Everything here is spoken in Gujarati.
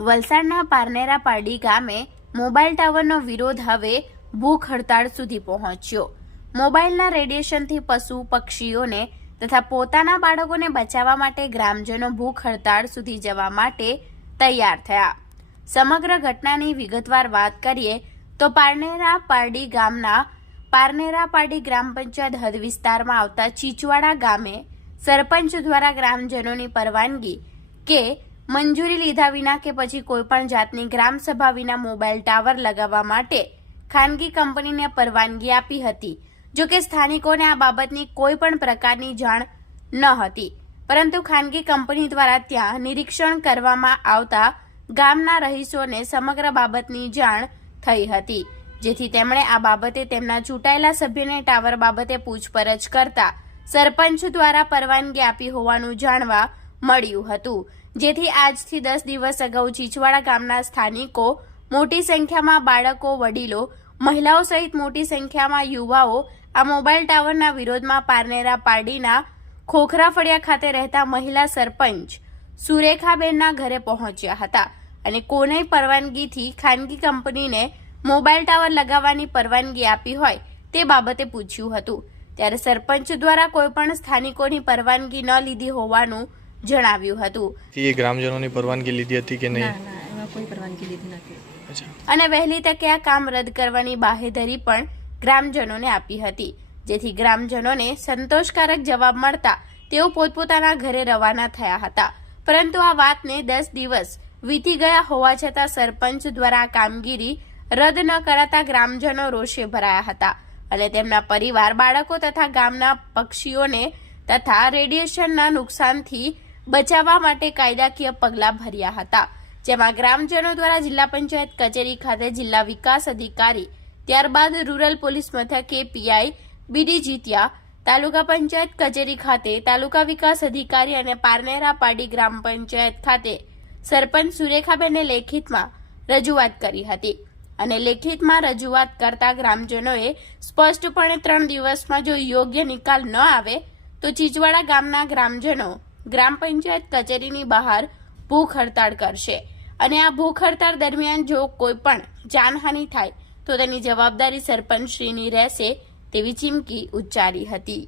વલસાડના પારનેરા પારડી ગામે મોબાઈલ ટાવરનો વિરોધ હવે ભૂખ હડતાળ સુધી પહોંચ્યો। મોબાઈલના રેડિયેશનથી પશુ પક્ષીઓને તથા પોતાના બાળકોને બચાવવા માટે ગ્રામજનો ભૂખ હડતાળ સુધી જવા માટે તૈયાર થયા। સમગ્ર ઘટનાની વિગતવાર વાત કરીએ તો પારનેરા પારડી ગામના પારનેરા પારડી ગ્રામ પંચાયત હદ વિસ્તારમાં આવતા ચીચવાડા ગામે સરપંચ દ્વારા ગ્રામજનોની પરવાનગી કે મંજૂરી લીધા વિના કે પછી કોઈપણ જાતની ગ્રામસભા વિના મોબાઈલ ટાવર લગાવવા માટે ખાનગી કંપનીને પરવાનગી આપી હતી। જો કે સ્થાનિકોને આ બાબતની કોઈ પણ પ્રકારની જાણ ન હતી, પરંતુ ખાનગી કંપની દ્વારા ત્યાં નિરીક્ષણ કરવામાં આવતા ગામના રહીશોને સમગ્ર બાબતની જાણ થઈ હતી, જેથી તેમણે આ બાબતે તેમના ચૂંટાયેલા સભ્યને ટાવર બાબતે પૂછપરછ કરતા સરપંચ દ્વારા પરવાનગી આપી હોવાનું જાણવા મળ્યું હતું। જેથી આજથી 10 દિવસ અગાઉ ચીચવાડા ગામના સ્થાનિકો મોટી સંખ્યામાં બાળકો, વડીલો, મહિલાઓ સહિત મોટી સંખ્યામાં યુવાઓ આ મોબાઈલ ટાવરના વિરોધમાં પારનેરા પારડીના ખોખરા ફળિયા ખાતે રહેતા મહિલા સરપંચ સુરેખાબેનના ઘરે પહોંચ્યા હતા અને કોની પરવાનગીથી ખાનગી કંપનીને મોબાઈલ ટાવર લગાવવાની પરવાનગી આપી હોય તે બાબતે પૂછ્યું હતું। ત્યારે સરપંચ દ્વારા કોઈપણ સ્થાનિકોની પરવાનગી ન લીધી હોવાનું જણાવ્યું હતું। એ ગ્રામજનોની પરવાનગી લીધી હતી કે નહીં? ના, એમાં કોઈ પરવાનગી લીધી નથી। અને વહેલી તકે આ કામ રદ કરવાની બાહેધરી પણ ગ્રામજનોને આપી હતી, જેથી ગ્રામજનોને સંતોષકારક જવાબ મળતા તેઓ પોતપોતાના ઘરે રવાના થયા હતા। પરંતુ આ વાતને 10 દિવસ વીતી ગયા હોવા છતાં સરપંચ દ્વારા આ કામગીરી રદ ન કરાતા ગ્રામજનો રોષે ભરાયા હતા અને તેમના પરિવાર, બાળકો તથા ગામના પક્ષીઓને તથા રેડિયેશનના નુકસાનથી બચાવવા માટે કાયદાકીય પગલાં ભર્યા હતા, જેમાં ગ્રામજનો દ્વારા જિલ્લા પંચાયત કચેરી ખાતે જિલ્લા વિકાસ અધિકારી, ત્યારબાદ રૂરલ પોલીસ મથકે પીઆઈ બીડી જીત્યા, તાલુકા પંચાયત કચેરી ખાતે તાલુકા વિકાસ અધિકારી અને પારનેરા પારડી ગ્રામ પંચાયત ખાતે સરપંચ સુરેખાબેને લેખિતમાં રજૂઆત કરી હતી અને લેખિતમાં રજૂઆત કરતા ગ્રામજનોએ સ્પષ્ટપણે 3 દિવસમાં જો યોગ્ય નિકાલ ન આવે તો ચીચવાડા ગામના ગ્રામજનો ગ્રામ પંચાયત કચેરીની બહાર ભૂખ હડતાળ કરશે અને આ ભૂખ હડતાળ દરમિયાન જો કોઈ પણ જાનહાનિ થાય તો તેની જવાબદારી સરપંચશ્રીની રહેશે તેવી ચીમકી ઉચ્ચારી હતી।